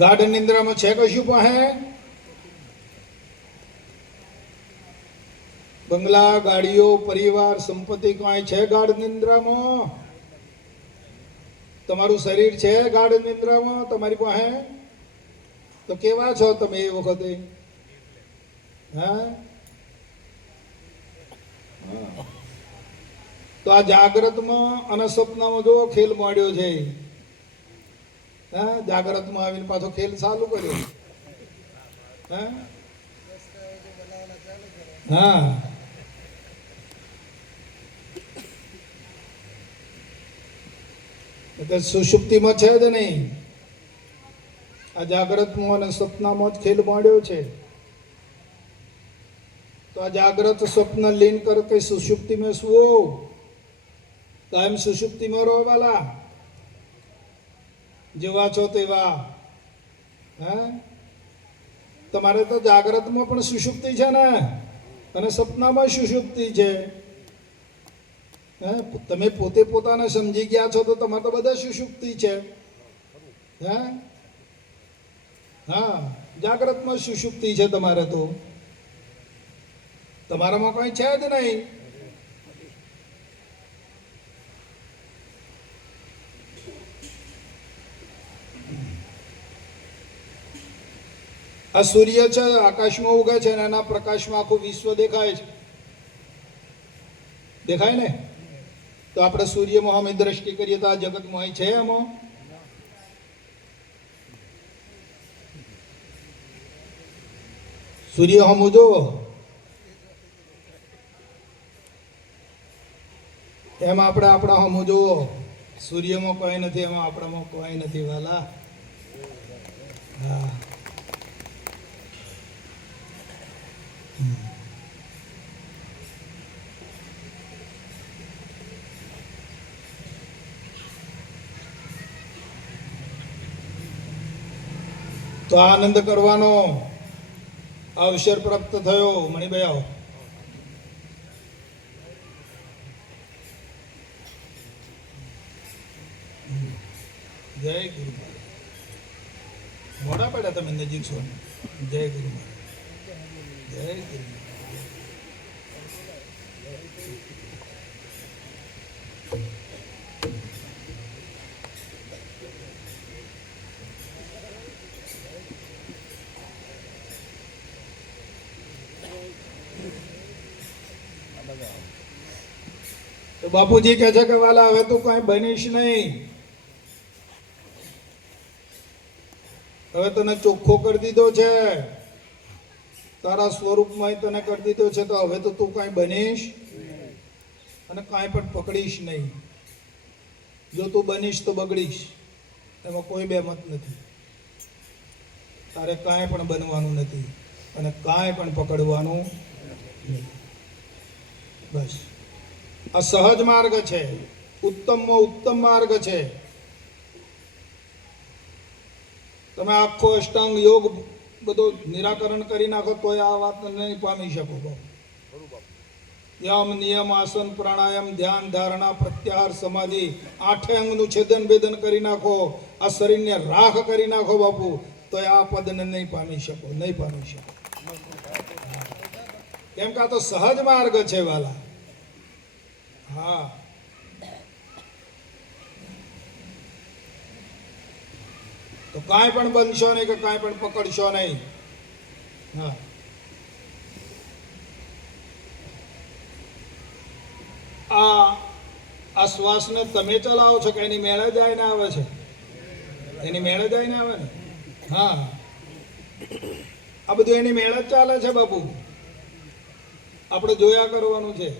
ગાઢ નિંદ્રામાં છે કશું પાસે? બંગલા, ગાડીઓ, પરિવાર, સંપત્તિ કાંઈ છે ગાઢ નિંદ્રામાં? તમારું શરીર છે ગાઢ નિંદ્રામાં તમારી પાસે? તો કેવા છો તમે એ વખતે? હા, તો તો આ જાગ્રતમાં અને સપનામાં જો ખેલ માંડ્યો છે. હા, જાગ્રતમાં આવીને પાછો ખેલ ચાલુ કર્યો. હા હા, એટલે સુષુપ્તિમાં છે જ નહીં. આ જાગ્રતમાં અને સપનામાં જ ખેલ માંડ્યો છે. તો આ જાગ્રત સ્વપ્ન લીન કરકે સુષુપ્તિ में સુઓ, કાયમ સુષુપ્તિમાં રહો વાલા. જેવા છો તેવા. હા, તમારે તો જાગ્રતમાં પણ સુષુપ્તિ છે ને, અને સપનામાં સુષુપ્તિ છે. હા, તમે પોતે પોતાને સમજી ગયા છો તો તમારે તો બધા સુષુપ્તિ છે. હા હા, જાગ્રતમાં સુષુપ્તિ છે તમારે તો. તમારામાં કઈ છે જ નહીં. આ સૂર્ય છે, આકાશમાં ઉગે છે અને એના પ્રકાશમાં આખું વિશ્વ દેખાય છે. દેખાય ને? તો આપણે સૂર્યમાં અમે દ્રષ્ટિ કરીએ તો આ જગતમાં અહીં છે એમાં? સૂર્ય હમ જોવો, એમાં આપણે આપણા હમ જોવો. સૂર્યમાં કોઈ નથી, એમાં આપણામાં કોઈ નથી વાલા. હા, તો આનંદ કરવાનો અવસર પ્રાપ્ત થયો. મણિભાઈ આવો. જય ગુરુ મહારાજ. મોડા પડ્યા તમે નજીક છો. જય ગુરુ મહારાજ. જય ગુરુ મહારાજ. તો બાપુજી કહે છે કે વાલા હવે તું કઈ બનીશ નહીં. હવે તને ચોખ્ખો કરી દીધો છે, તારા સ્વરૂપમાં તને કરી દીધો છે. તો હવે તો તું કઈ બનીશ અને કાંઈ પણ પકડીશ નહીં. જો તું બનીશ તો બગડીશ, એમાં કોઈ બે મત નથી. તારે કાંઈ પણ બનવાનું નથી અને કાંઈ પણ પકડવાનું નથી. બસ આ સહજ માર્ગ છે, ઉત્તમમાં ઉત્તમ માર્ગ છે. તમે આખો અષ્ટાંગ યોગ બધો નિરાકરણ કરી નાખો તોય આ વાત નહીં પામી શકો. યમ નિયમ આસન પ્રાણાયામ ધ્યાન ધારણા પ્રત્યાહાર સમાધિ 8 અંગનું છેદન ભેદન કરી નાખો, આ શરીરને રાખ કરી નાખો બાપુ, તોય આ પદને નહીં પામી શકો, નહીં પામી શકો. કેમ કે આ તો સહજ માર્ગ છે વાલા. હા, તો કાંઈ પણ બનશો નહીં કે કાંઈ પણ પકડશો નહીં. હા, આ શ્વાસને તમે ચલાવો છો કે એની મેળે જઈને આવે છે? એની મેળે જઈને આવે ને. હા, આ બધું એની મેળે જ ચાલે છે બાપુ. આપણે જોયા કરવાનું છે.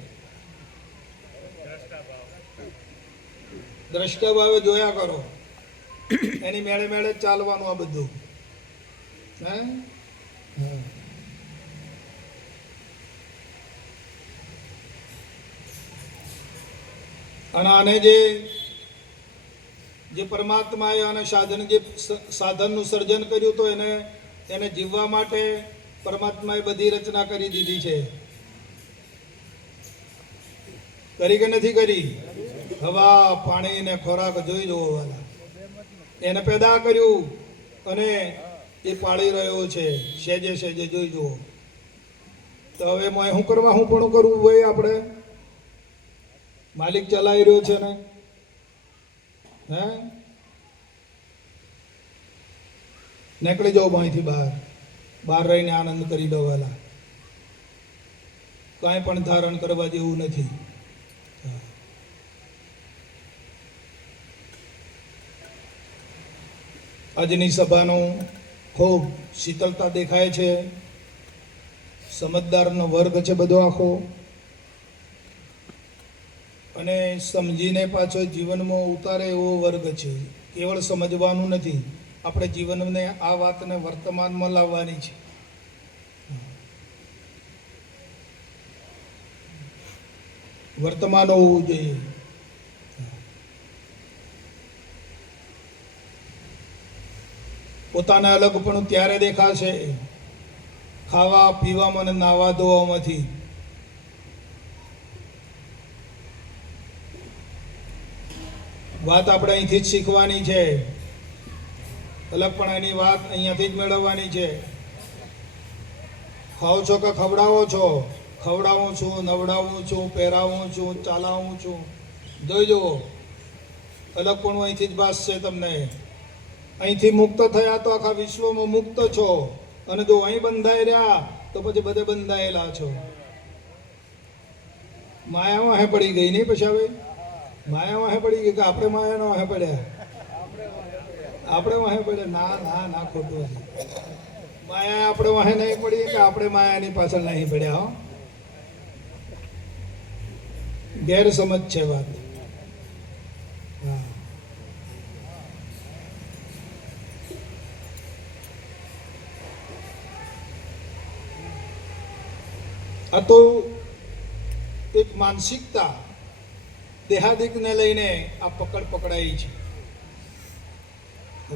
દ્રષ્ટા ભાવે જોયા કરો. એની મેળે મેળે જ ચાલવાનું આ બધું. હે, અને આને જે પરમાત્માએ આને સાધનનું સર્જન કર્યું તો એને જીવવા માટે પરમાત્માએ બધી રચના કરી દીધી છે. કરી કે નથી કરી? હવા પાણી ને ખોરાક જોઈ જવો વાલા. એને પેદા કર્યું અને એ પાળી રહ્યો છે. સેજે સેજે જોઈ જુઓ. તો હવે શું કરવા, શું પણ કરવું ભાઈ? આપણે માલિક ચલાવી રહ્યો છે ને. હે, નીકળી જાઓ અહીંથી બહાર રહીને આનંદ કરી દો વાલા. કાંઈ પણ ધારણ કરવા જેવું નથી. આજની સભાનું ખૂબ શીતળતા દેખાય છે. સમજદારનો વર્ગ છે બધો આખો, અને સમજીને પાછો જીવનમાં ઉતારે એવો વર્ગ છે. કેવળ સમજવાનું નથી, આપણે જીવનને આ વાતને વર્તમાનમાં લાવવાની છે. વર્તમાન હોવું જોઈએ. પોતાના અલગપણું ત્યારે દેખાશે ખાવા પીવામાં અને નાવા ધોવામાંથી. વાત આપણે અહીંથી જ શીખવાની છે. અલગપણાની વાત અહીંયાથી જ મેળવવાની છે. ખાઓ છો કે ખવડાવો છો? ખવડાવું છું, નવડાવું છું, પહેરાવું છું, ચાલાવું છું. જોઈ જુઓ, અલગપણું અહીંથી જ ભાસશે તમને. અહીંથી મુક્ત થયા તો આખા વિશ્વમાં મુક્ત છો, અને જો અહીં બંધાઈ રહ્યા તો પછી બધે બંધાયેલા છો. માયામાં હે પડી ગઈ નહીં પછી હવે? માયામાં હે પડી ગઈ કે આપણે માયાનો હે પડ્યા? આપણે વાહે પડ્યા? ના ના ના, ખોટું છે. માયા આપણે વાહે નહીં પડીએ કે આપણે માયાની પાછળ નહીં પડ્યા? હો, ગેરસમજ છે વાત. હા, આ તો એક માનસિકતા દેહાદિકને લઈને આ પકડ પકડાઈ છે.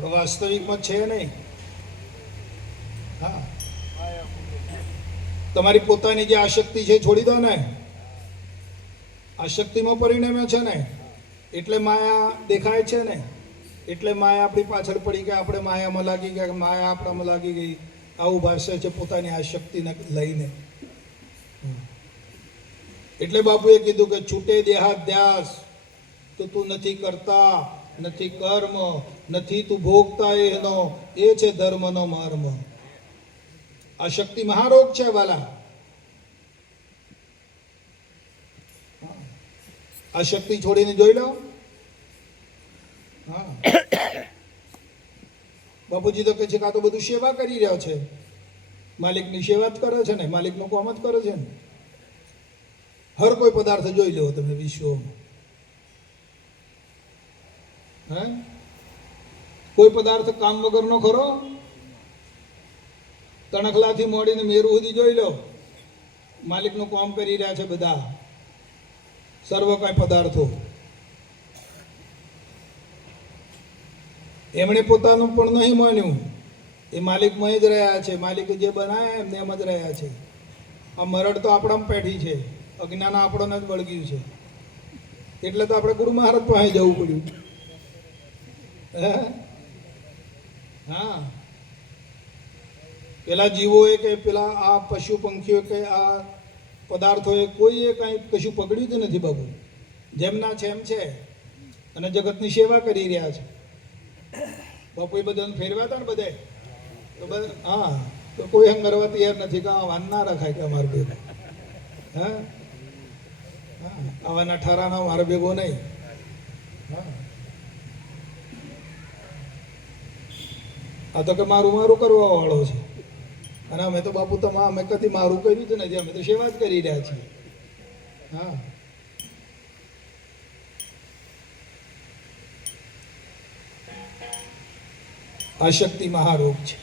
વાસ્તવિકમાં છે નહીં. હા, તમારી પોતાની જે આશક્તિ છે છોડી દો ને. આશક્તિમાં પરિણમે છે ને, એટલે માયા દેખાય છે ને. એટલે માયા આપણી પાછળ પડી કે આપણે માયામાં લાગી ગયા, માયા આપણામાં લાગી ગઈ. આવું ભાષે છે પોતાની આશક્તિને લઈને. એટલે બાપુએ કીધું કે છૂટે દેહાધ્યાસ તો તું નથી કરતા, નથી કર્મ, નથી તું ભોગતા એનો, એ છે ધર્મનો મર્મ. આ શક્તિ મહારોગ છે વાલા. આ શક્તિ છોડીને જોઈ લો. હા, બાપુજી તો કહે છે કે આ તો બધું સેવા કરી રહ્યો છે. માલિકની સેવા જ કરે છે ને, માલિકનું કામ જ કરે છે ને. હર કોઈ પદાર્થ જોઈ લો તમે વિશ્વમાં. હે, કોઈ પદાર્થ કામ વગરનો ખરો? તણખલાથી મોડીને મેરુ સુધી જોઈ લો, માલિકનું કામ કરી રહ્યા છે બધા. સર્વ કાંઈ પદાર્થો એમણે પોતાનું પણ નહીં માન્યું, એ માલિકમાં જ રહ્યા છે. માલિકે જે બનાવ્યા એમને એમ જ રહ્યા છે. આ મરડ તો આપણામાં પેઠી છે, અજ્ઞાન આપણને જ વળગ્યું છે. એટલે તો આપણે ગુરુ મહારાજ પાસે જવું પડ્યું. હા, પેલા જીવોએ કે પેલા આ પશુ પંખીઓ કે આ પદાર્થોએ કોઈએ કાંઈ કશું પકડ્યું જ નથી બાબુ. જેમના છે એમ છે, અને જગતની સેવા કરી રહ્યા છે. બાપુ એ બધાને ફેરવ્યા હતા ને બધે, તો બધા હા, તો કોઈ હંગરવા તૈયાર નથી કે આ વાન ના રખાય કે અમારે ભેગો. હા, આવાના ઠારાના મારે ભેગો નહીં. હા, આ તો કે મારું મારું કરવા વાળો છે. અને અમે તો બાપુ તો અમે કદી મારું કર્યું જ નથી, અમે તો સેવા જ કરી રહ્યા છીએ. હા, આ શક્તિ મહારોગ છે.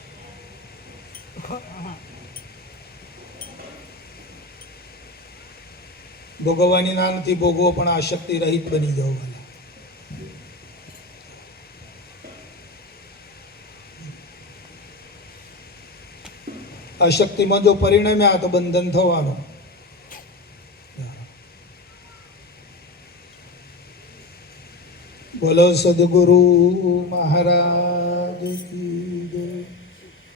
ભોગવવાની ના નથી, ભોગવો પણ આ શક્તિ રહિત બની જાવ. આ શક્તિમાં જો પરિણમ્યા તો બંધન થવાનું. બોલો સદગુરુ મહારાજ.